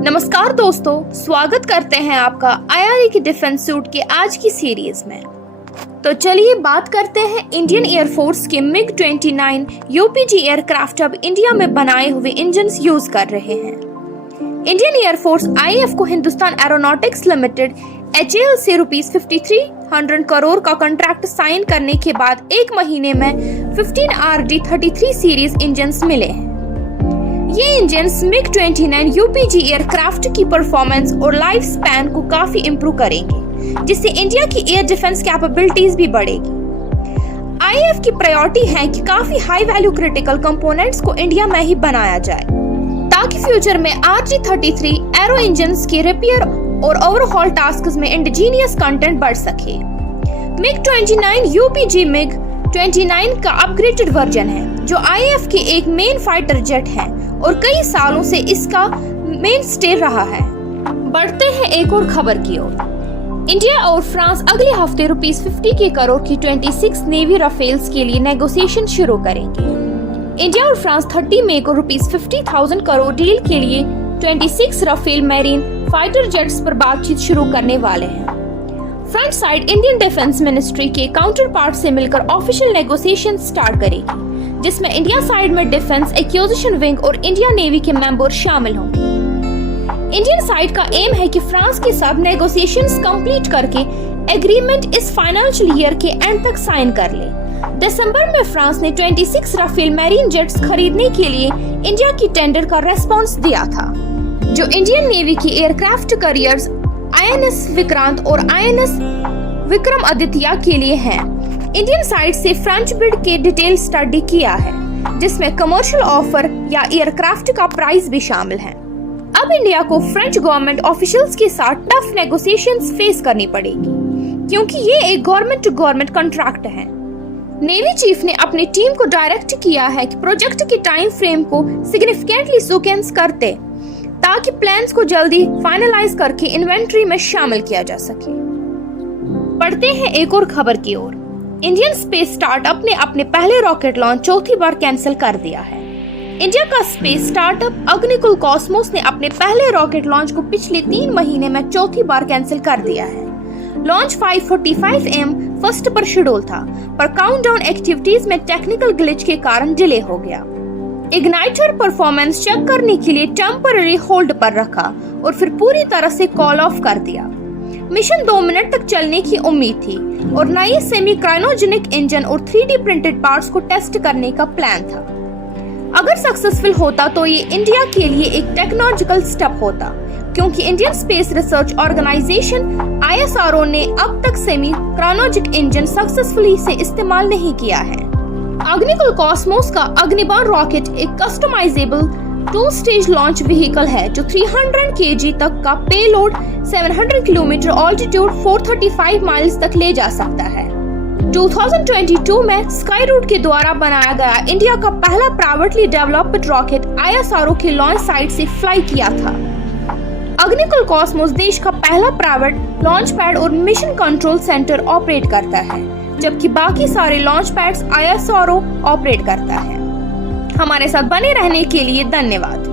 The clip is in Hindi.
नमस्कार दोस्तों, स्वागत करते हैं आपका IRA की डिफेंस सूट के आज की सीरीज में। तो चलिए बात करते हैं इंडियन एयरफोर्स के MiG-29 UPG एयरक्राफ्ट अब इंडिया में बनाए हुए इंजन्स यूज कर रहे हैं। इंडियन एयरफोर्स IAF को हिंदुस्तान एरोनॉटिक्स लिमिटेड HAL से ₹5300 करोड़ का कॉन्ट्रैक्ट साइन करने के बाद एक महीने में 15 RD-33 सीरीज इंजन्स मिले हैं। ये इंजन्स MiG-29 UPG एयरक्राफ्ट की परफॉर्मेंस और लाइफ स्पैन को काफी इंप्रूव करेंगे, जिससे इंडिया की एयर डिफेंस कैपेबिलिटीज भी बढ़ेगी। IAF की प्रायोरिटी है कि काफी हाई वैल्यू क्रिटिकल कंपोनेंट्स को इंडिया में ही बनाया जाए, ताकि फ्यूचर में RG-33 एरो इंजन्स के रिपेयर और ओवरहॉल टास्क्स में इंडिजीनियस कंटेंट बढ़ सके। MiG-29 UPG MiG-29 का अपग्रेडेड वर्जन है, जो IAF के एक मेन फाइटर जेट है और कई सालों से इसका मेन स्टे रहा है। बढ़ते हैं एक और खबर की ओर। इंडिया और फ्रांस अगले हफ्ते ₹50 करोड़ की 26 नेवी राफेल्स के लिए नेगोशिएशन शुरू करेंगे। इंडिया और फ्रांस 30 मई को ₹50,000 करोड़ डील के लिए 26 राफेल मैरीन फाइटर जेट्स पर बातचीत शुरू करने वाले हैं। Front side Indian defence ministry के काउंटर पार्ट से मिलकर ऑफिशियल नेगोशिएशन स्टार्ट करेगी, जिसमें इंडिया साइड में डिफेंस एक्विजिशन विंग और इंडिया नेवी के मेंबर शामिल होंगे। इंडियन साइड का एम है कि फ्रांस के साथ नेगोशिएशंस कंप्लीट करके एग्रीमेंट इस फाइनेंशियल ईयर के एंड तक साइन कर ले। दिसंबर में फ्रांस ने 26 राफेल मैरीन जेट्स खरीदने के लिए इंडिया की टेंडर का रेस्पॉन्स दिया था, जो इंडियन नेवी की एयरक्राफ्ट कैरियर्स INS विक्रांत और INS विक्रमादित्य के लिए है। इंडियन साइड से फ्रेंच बिड के डिटेल स्टडी किया है, जिसमें कमर्शियल ऑफर या एयरक्राफ्ट का प्राइस भी शामिल है। अब इंडिया को फ्रेंच गवर्नमेंट ऑफिशियल्स के साथ टफ नेगोशिएशंस फेस करनी पड़ेगी, क्योंकि ये एक गवर्नमेंट टू गवर्नमेंट कॉन्ट्रैक्ट है। नेवी चीफ ने अपनी टीम को डायरेक्ट किया है कि प्रोजेक्ट के टाइम फ्रेम को सिग्निफिकेंटली शॉर्टन करते, ताकि प्लान्स को जल्दी फाइनलाइज करके इन्वेंट्री में शामिल किया जा सके। बढ़ते हैं एक और खबर की ओर। इंडियन स्पेस स्टार्टअप ने अपने पहले रॉकेट लॉन्च चौथी बार कैंसिल कर दिया है। इंडिया का स्पेस स्टार्टअप अग्निकुल कॉस्मोस ने अपने पहले रॉकेट लॉन्च को पिछले 3 महीने में चौथी बार कैंसिल कर दिया है। लॉन्च 5:45 AM फर्स्ट पर शेड्यूल था, पर काउंटडाउन एक्टिविटीज में टेक्निकल ग्लिच के कारण डिले हो गया। इग्नाइटर परफॉर्मेंस चेक करने के लिए टेम्पररी होल्ड पर रखा और फिर पूरी तरह से कॉल ऑफ कर दिया। मिशन 2 मिनट तक चलने की उम्मीद थी और नई सेमी क्रायोजेनिक इंजन और 3D प्रिंटेड पार्ट्स को टेस्ट करने का प्लान था। अगर सक्सेसफुल होता तो ये इंडिया के लिए एक टेक्नोलॉजिकल स्टेप होता, क्योंकि Indian space research organisation ISRO ने अब तक सेमी क्रायोजेनिक इंजन सक्सेसफुली से इस्तेमाल नहीं किया है। अग्निकुल कॉस्मोस का अग्निबाण रॉकेट एक कस्टमाइजेबल 2-स्टेज लॉन्च व्हीकल है, जो 300 kg तक का पेलोड 700 किलोमीटर ऑल्टीट्यूड 435 माइल्स तक ले जा सकता है। 2022 में स्काई रूट के द्वारा बनाया गया इंडिया का पहला प्राइवेटली डेवलप्ड रॉकेट ISRO के लॉन्च साइट से फ्लाई किया था। अग्निकुल कॉस्मोस देश का पहला प्राइवेट लॉन्च पैड और मिशन कंट्रोल सेंटर ऑपरेट करता है, जबकि बाकी सारे लॉन्च पैड्स ISRO ऑपरेट करता है। हमारे साथ बने रहने के लिए धन्यवाद।